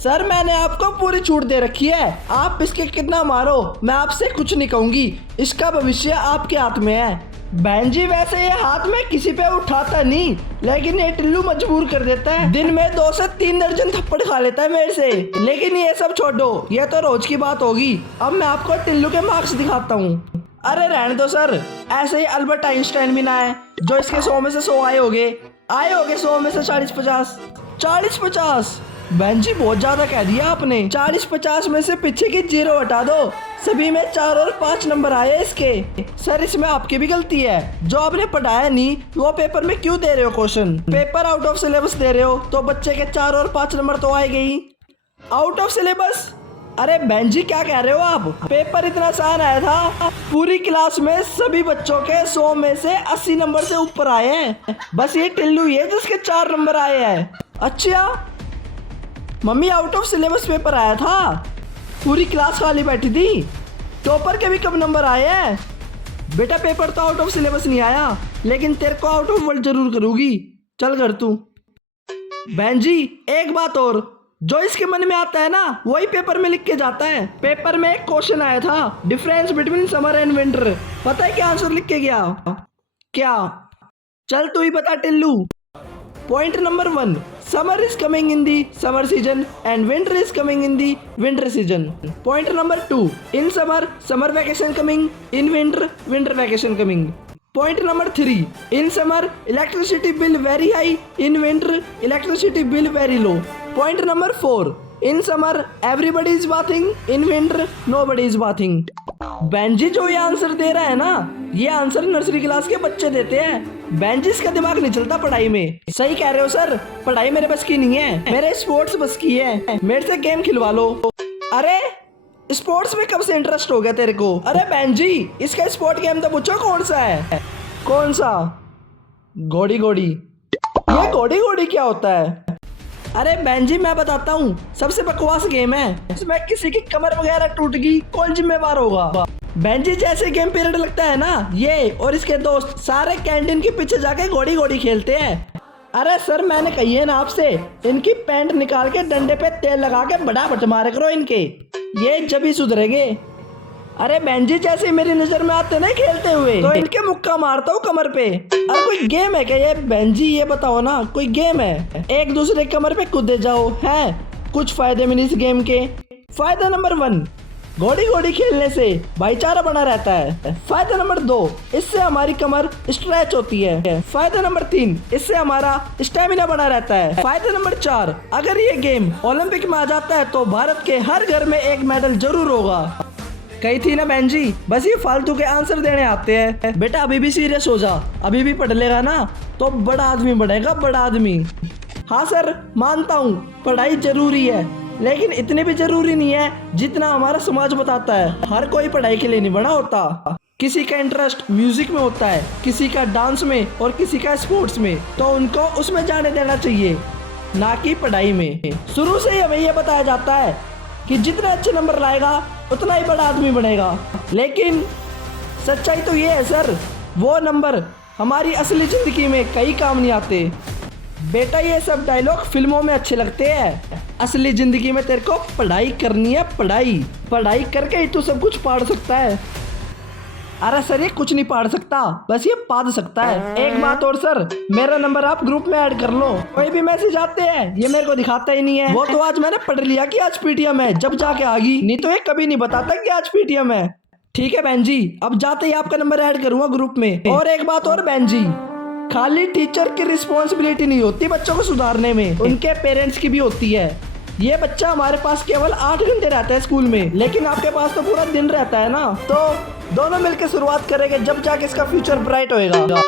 Sir मैंने आपको पूरी छूट दे रखी है, आप इसके कितना मारो मैं आपसे कुछ नहीं कहूंगी, इसका भविष्य आपके हाथ में है। बहन जी वैसे ये हाथ में किसी पे उठाता नहीं, लेकिन ये टिल्लू मजबूर कर देता है, दिन में 2 से 3 दर्जन थप्पड़ खा लेता है मेरे से। लेकिन ये सब छोड़ो, ये तो रोज की बात होगी। अब मैं आपको टिल्लू के मार्क्स दिखाता हूँ। अरे रहने दो सर, ऐसे ही अल्बर्ट आइंस्टाइन भी ना है जो इसके 100 में से 100 आए होगे 100 में से 40-50। 40-50 बहन जी बहुत ज्यादा कह दिया आपने। 40-50 में से पीछे की 0 हटा दो, सभी में 4 और 5 नंबर आए इसके। सर इसमें आपकी भी गलती है, जो आपने पढ़ाया नहीं वो पेपर में क्यों दे रहे हो question. Paper out of syllabus दे रहे हो तो बच्चे के 4 और 5 नंबर तो आएंगे ही। Out of syllabus? अरे बहन जी क्या कह रहे हो आप, पेपर इतना आसान आया था, पूरी क्लास में सभी बच्चों के 100 में से 80 नंबर से ऊपर आए हैं, बस ये टिल्लू ही है जिसके 4 नंबर आए हैं। अच्छा mummy out of syllabus paper आया था, पूरी क्लास खाली बैठी थी, टॉपर के भी कम नंबर आए हैं। बेटा पेपर तो आउट ऑफ सिलेबस नहीं आया, लेकिन तेरे को आउट ऑफ वर्ल्ड जरूर करूंगी, चल कर तू। बहन जी एक बात और, जो इसके मन में आता है ना वही पेपर में लिख के जाता है। पेपर में एक क्वेश्चन आया था, difference between summer and winter, पता है क्या आंसर लिख के गया? क्या? चल तू ही बता Tillu. Point number 1, summer is coming in the summer season and winter is coming in the winter season. Point number 2, in summer summer vacation coming, in winter winter vacation coming. Point number 3, in summer electricity bill very high, in winter electricity bill very low. Point number 4, in summer everybody is bathing, in winter nobody is bathing. बहन जी जो ये answer दे रहा है ना, ये answer nursery class के बच्चे देते हैं। बहन जी इसका दिमाग नहीं चलता पढ़ाई में। सही कह रहे हो सर, पढ़ाई मेरे बस की नहीं है, मेरे स्पोर्ट्स बस की है, मेरे से गेम खिलवा लो। अरे स्पोर्ट्स में कब से इंटरेस्ट हो गया तेरे को? अरे बहन जी इसका स्पोर्ट गेम तो पूछो कौन सा है? कौन सा? घोड़ी घोड़ी। ये घोड़ी घोड़ी क्या होता है? अरे बहन जी मैं बताता हूँ, सबसे बकवास गेम है, इसमें किसी की कमर वगैरह टूट गई कौन जिम्मेवार होगा? बहन जी जैसे गेम पीरियड लगता है ना, ये और इसके दोस्त सारे कैंटीन के पीछे जाके घोड़ी घोड़ी खेलते हैं। अरे सर मैंने कही है ना आपसे, इनकी पैंट निकाल के डंडे पे तेल लगा के बड़ा बट मारे करो इनके, ये जब ही सुधरेंगे। अरे बहन जी जैसे मेरी नजर में आते ना खेलते हुए तो इनके मुक्का मारता हूँ कमर पे। अरे कोई गेम है क्या ये? बहन जी ये बताओ ना, कोई गेम है? एक दूसरे कमर पे कूदे जाओ, है कुछ फायदे मिले इस गेम के। फायदा नंबर 1, घोड़ी घोड़ी खेलने से भाईचारा बना रहता है। फायदा नंबर 2, इससे हमारी कमर स्ट्रेच होती है। फायदा नंबर 3, इससे हमारा स्टेमिना बना रहता है। फायदा नंबर 4, अगर ये गेम ओलंपिक में आ जाता है तो भारत के हर घर में एक मेडल जरूर होगा। कही थी ना बहन जी, बस ये फालतू के आंसर देने आते हैं। बेटा अभी भी सीरियस हो जा, अभी भी पढ़ लेगा ना तो बड़ा आदमी बनेगा, बड़ा आदमी। हाँ सर मानता हूँ पढ़ाई जरूरी है, लेकिन इतनी भी जरूरी नहीं है जितना हमारा समाज बताता है। हर कोई पढ़ाई के लिए नहीं बना होता, किसी का इंटरेस्ट म्यूजिक में होता है, किसी का डांस में और किसी का स्पोर्ट्स में, तो उनको उसमें जाने देना चाहिए, ना कि पढ़ाई में। शुरू से ही हमें यह बताया जाता है कि जितने अच्छे नंबर लाएगा उतना ही बड़ा आदमी बनेगा, लेकिन सच्चाई तो ये है सर, वो नंबर हमारी असली जिंदगी में कई काम नहीं आते। बेटा ये सब डायलॉग फिल्मों में अच्छे लगते हैं, असली जिंदगी में तेरे को पढ़ाई करनी है, पढ़ाई। पढ़ाई करके ही तू सब कुछ पढ़ सकता है। अरे सर ये कुछ नहीं पढ़ सकता, बस ये पढ़ सकता है। एक बात और सर, मेरा नंबर आप ग्रुप में ऐड कर लो, कोई भी मैसेज आते हैं ये मेरे को दिखाता ही नहीं है। वो तो आज मैंने पढ़ लिया कि आज पीटीएम है, जब जाके आ गई, नहीं तो ये कभी नहीं बताता कि आज पीटीएम है। ठीक है बहन जी, अब जाते ही आपका नंबर ऐड करूंगा ग्रुप में। और एक बात और बहन जी, खाली टीचर की रिस्पॉन्सिबिलिटी नहीं होती बच्चों को सुधारने में, उनके पेरेंट्स की भी होती है। ये बच्चा हमारे पास केवल 8 घंटे रहता है स्कूल में, लेकिन आपके पास तो पूरा दिन रहता है ना, तो दोनों मिलकर शुरुआत करेंगे, जब जाके इसका फ्यूचर ब्राइट होएगा।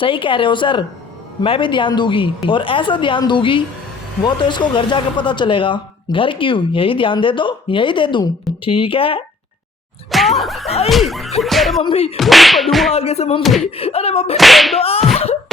सही कह रहे हो सर, मैं भी ध्यान दूंगी, और ऐसा ध्यान दूंगी वो तो इसको घर जाके पता चलेगा। घर क्यों, यही ध्यान दे दो, यही दे दूं, ठीक है? अरे मम्मी पढ़ूंगा आगे से, मम्मी, अरे मम्मी छोड़ दो।